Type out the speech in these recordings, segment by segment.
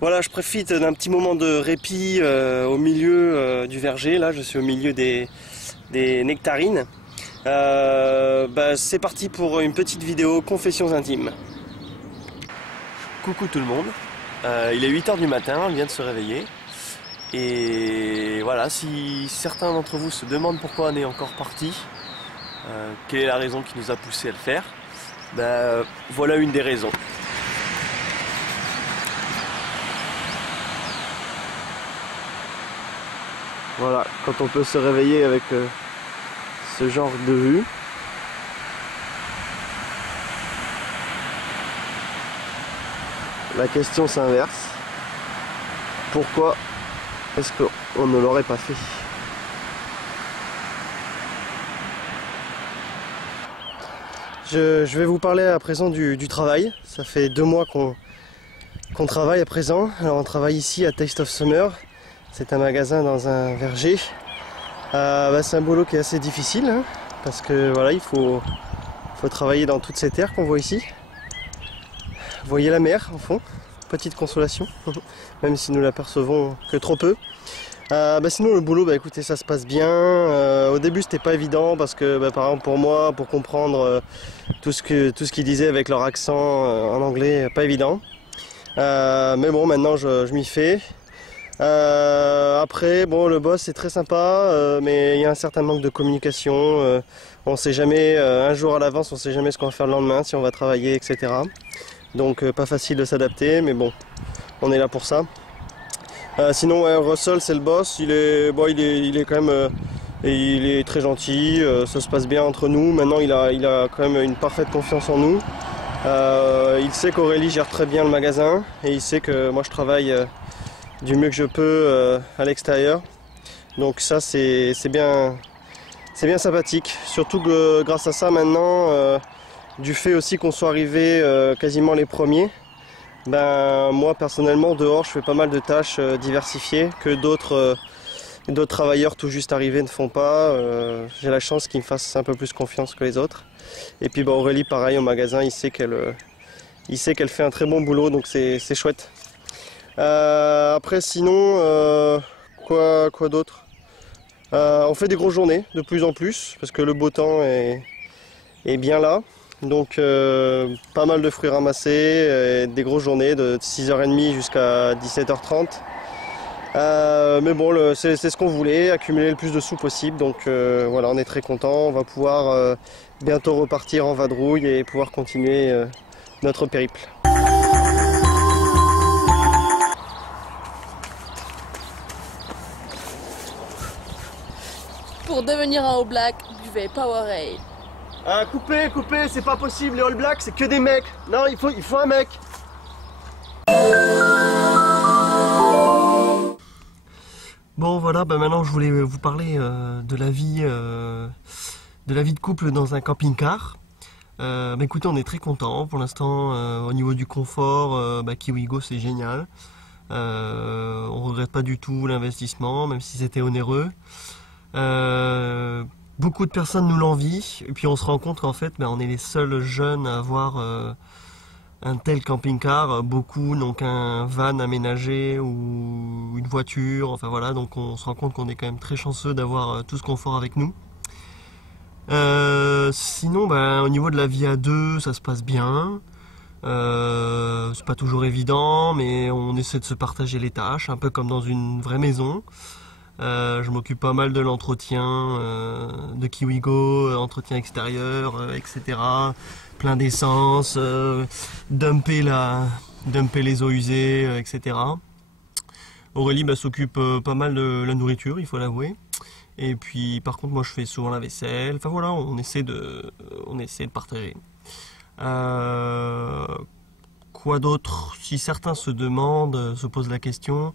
Voilà, je profite d'un petit moment de répit au milieu du verger. Là, je suis au milieu des nectarines. C'est parti pour une petite vidéo confessions intimes. Coucou tout le monde. Il est 8 h du matin, on vient de se réveiller. Et voilà, si certains d'entre vous se demandent pourquoi on est encore parti, quelle est la raison qui nous a poussé à le faire, voilà une des raisons. Voilà, quand on peut se réveiller avec ce genre de vue. La question s'inverse. Pourquoi est-ce qu'on ne l'aurait pas fait? Je vais vous parler à présent du travail. Ça fait 2 mois qu'on travaille à présent. Alors on travaille ici à Taste of Summer. C'est un magasin dans un verger. C'est un boulot qui est assez difficile, hein, parce que voilà, il faut travailler dans toutes ces terres qu'on voit ici. Vous voyez la mer en fond, petite consolation, même si nous l'apercevons que trop peu. Sinon le boulot, écoutez, ça se passe bien. Au début c'était pas évident parce que par exemple pour moi, pour comprendre tout ce qu'ils disaient avec leur accent en anglais, pas évident. Mais bon, maintenant je m'y fais. Après, bon, le boss est très sympa, mais il y a un certain manque de communication. On sait jamais, un jour à l'avance, on sait jamais ce qu'on va faire le lendemain, si on va travailler, etc. Donc pas facile de s'adapter, mais bon, on est là pour ça. Sinon, ouais, Russell, c'est le boss. Il est quand même, il est très gentil. Ça se passe bien entre nous. Maintenant, il a quand même une parfaite confiance en nous. Il sait qu'Aurélie gère très bien le magasin et il sait que moi je travaille du mieux que je peux à l'extérieur. Donc ça c'est bien sympathique. Surtout que grâce à ça maintenant, du fait aussi qu'on soit arrivé quasiment les premiers, moi personnellement dehors je fais pas mal de tâches diversifiées que d'autres travailleurs tout juste arrivés ne font pas. J'ai la chance qu'ils me fassent un peu plus confiance que les autres. Et puis Aurélie pareil au magasin, il sait qu'elle fait un très bon boulot, donc c'est chouette. Après sinon, quoi d'autre? On fait des grosses journées de plus en plus parce que le beau temps est bien là. Donc pas mal de fruits ramassés, des grosses journées de 6h30 jusqu'à 17h30. Mais bon, c'est ce qu'on voulait, accumuler le plus de sous possible. Donc voilà, on est très content. On va pouvoir bientôt repartir en vadrouille et pouvoir continuer notre périple. Pour devenir un All Black, buvez Powerade. Coupez, c'est pas possible, les All Blacks c'est que des mecs. Non, il faut un mec. Bon voilà, maintenant je voulais vous parler de la vie de couple dans un camping-car. Écoutez, on est très content pour l'instant. Au niveau du confort, Kiwigo c'est génial. On regrette pas du tout l'investissement, même si c'était onéreux. Beaucoup de personnes nous l'envient, et puis on se rend compte qu'en fait on est les seuls jeunes à avoir un tel camping-car. Beaucoup n'ont qu'un van aménagé ou une voiture, enfin voilà, donc on se rend compte qu'on est quand même très chanceux d'avoir tout ce confort avec nous. Sinon au niveau de la vie à deux, ça se passe bien. C'est pas toujours évident, mais on essaie de se partager les tâches, un peu comme dans une vraie maison. Je m'occupe pas mal de l'entretien de Kiwigo, entretien extérieur, etc. Plein d'essence, dumper les eaux usées, etc. Aurélie s'occupe pas mal de la nourriture, il faut l'avouer. Et puis par contre moi je fais souvent la vaisselle. Enfin voilà, on essaie de partager. Quoi d'autre? Si certains se demandent, se posent la question,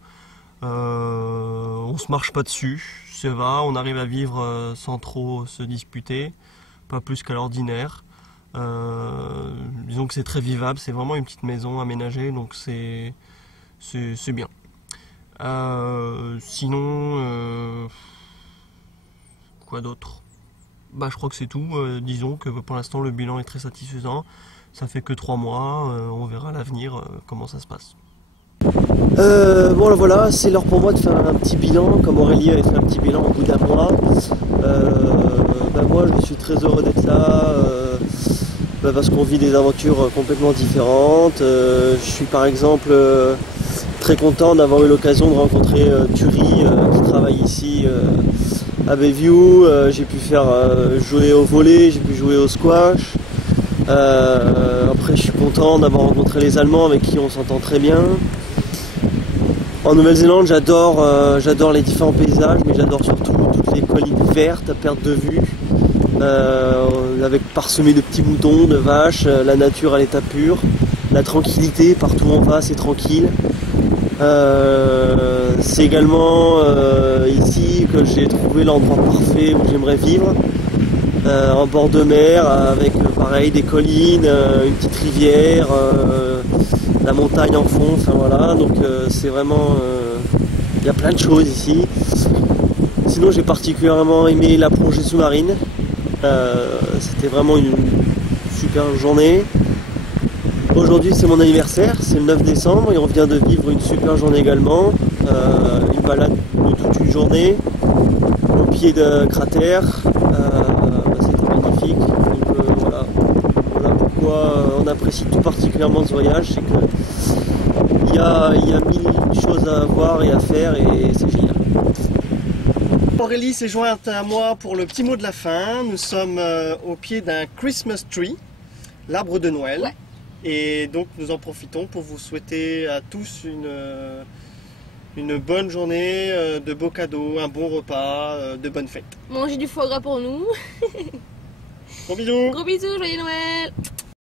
on se marche pas dessus, ça va, on arrive à vivre sans trop se disputer, pas plus qu'à l'ordinaire. Disons que c'est très vivable, c'est vraiment une petite maison aménagée, donc c'est bien. Sinon, quoi d'autre? Je crois que c'est tout. Disons que pour l'instant le bilan est très satisfaisant. Ça fait que 3 mois, on verra à l'avenir comment ça se passe. Bon voilà, c'est l'heure pour moi de faire un petit bilan, comme Aurélie avait fait un petit bilan au bout d'un mois. Moi je suis très heureux d'être là, parce qu'on vit des aventures complètement différentes. Je suis par exemple très content d'avoir eu l'occasion de rencontrer Thury qui travaille ici à Bayview. J'ai pu faire jouer au volley, j'ai pu jouer au squash. Après je suis content d'avoir rencontré les Allemands avec qui on s'entend très bien. En Nouvelle-Zélande, j'adore les différents paysages, mais j'adore surtout toutes les collines vertes à perte de vue, avec parsemées de petits moutons, de vaches, la nature à l'état pur, la tranquillité, partout où on va, c'est tranquille. C'est également ici que j'ai trouvé l'endroit parfait où j'aimerais vivre, en bord de mer, avec pareil des collines, une petite rivière. La montagne en fond, enfin voilà, donc c'est vraiment, il y a plein de choses ici. Sinon j'ai particulièrement aimé la plongée sous-marine, c'était vraiment une super journée. Aujourd'hui c'est mon anniversaire, c'est le 9 décembre et on vient de vivre une super journée également, une balade de toute une journée, au pied de cratère, c'était magnifique, donc voilà pourquoi on apprécie tout particulièrement ce voyage, c'est que il y a mille choses à voir et à faire et c'est génial. Aurélie s'est jointe à moi pour le petit mot de la fin. Nous sommes au pied d'un Christmas tree, l'arbre de Noël. Ouais. Et donc nous en profitons pour vous souhaiter à tous une bonne journée, de beaux cadeaux, un bon repas, de bonnes fêtes. Mangez du foie gras pour nous. Gros bisous. Gros bisous, joyeux Noël.